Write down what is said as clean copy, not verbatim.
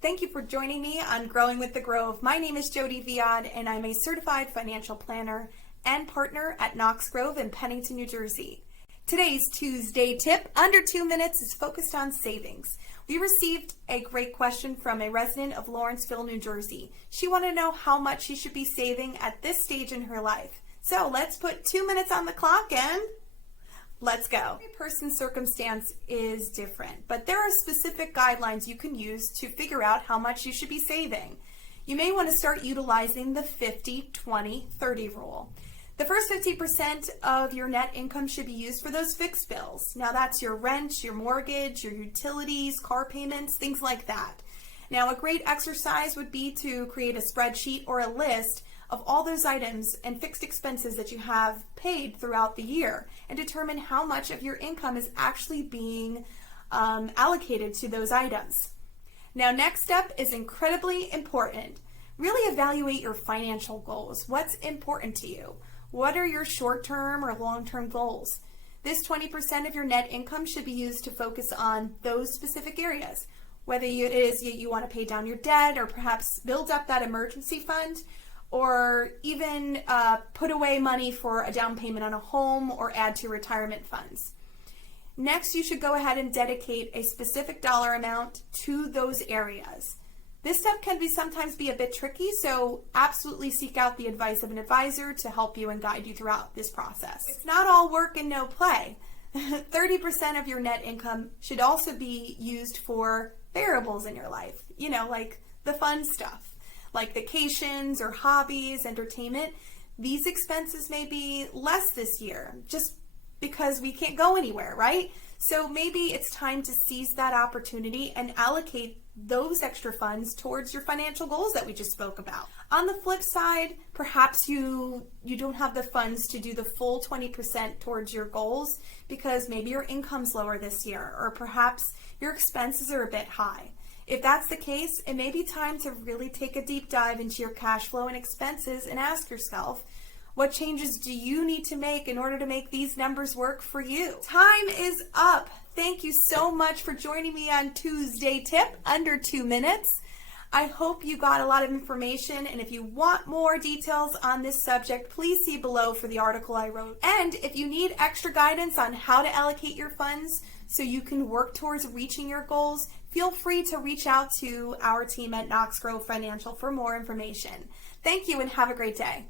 Thank you for joining me on Growing with the Grove. My name is Jodi Viaud, and I'm a certified financial planner and partner at Knox in Pennington, New Jersey. Today's Tuesday tip, under 2 minutes, is focused on savings. We received a great question from a resident of Lawrenceville, New Jersey. She wanted to know how much she should be saving at this stage in her life. So let's put 2 minutes on the clock and let's go. Every person's circumstance is different, but there are specific guidelines you can use to figure out how much you should be saving. You may want to start utilizing the 50-20-30 rule. The first 50% of your net income should be used for those fixed bills. Now that's your rent, your mortgage, your utilities, car payments, things like that. Now a great exercise would be to create a spreadsheet or a list of all those items and fixed expenses that you have paid throughout the year and determine how much of your income is actually being allocated to those items. Now, next step is incredibly important. Really evaluate your financial goals. What's important to you? What are your short-term or long-term goals? This 20% of your net income should be used to focus on those specific areas. Whether it is you want to pay down your debt or perhaps build up that emergency fund, or even put away money for a down payment on a home or add to retirement funds. Next, you should go ahead and dedicate a specific dollar amount to those areas. This step can sometimes be a bit tricky, so absolutely seek out the advice of an advisor to help you and guide you throughout this process. It's not all work and no play. 30% of your net income should also be used for variables in your life, like the fun stuff, like vacations or hobbies, entertainment. These expenses may be less this year just because we can't go anywhere, right? So maybe it's time to seize that opportunity and allocate those extra funds towards your financial goals that we just spoke about. On the flip side, perhaps you don't have the funds to do the full 20% towards your goals because maybe your income's lower this year, or perhaps your expenses are a bit high. If that's the case, it may be time to really take a deep dive into your cash flow and expenses and ask yourself, what changes do you need to make in order to make these numbers work for you? Time is up. Thank you so much for joining me on Tuesday Tip, under 2 minutes. I hope you got a lot of information, and if you want more details on this subject, please see below for the article I wrote. And if you need extra guidance on how to allocate your funds so you can work towards reaching your goals, feel free to reach out to our team at Knox Financial for more information. Thank you and have a great day.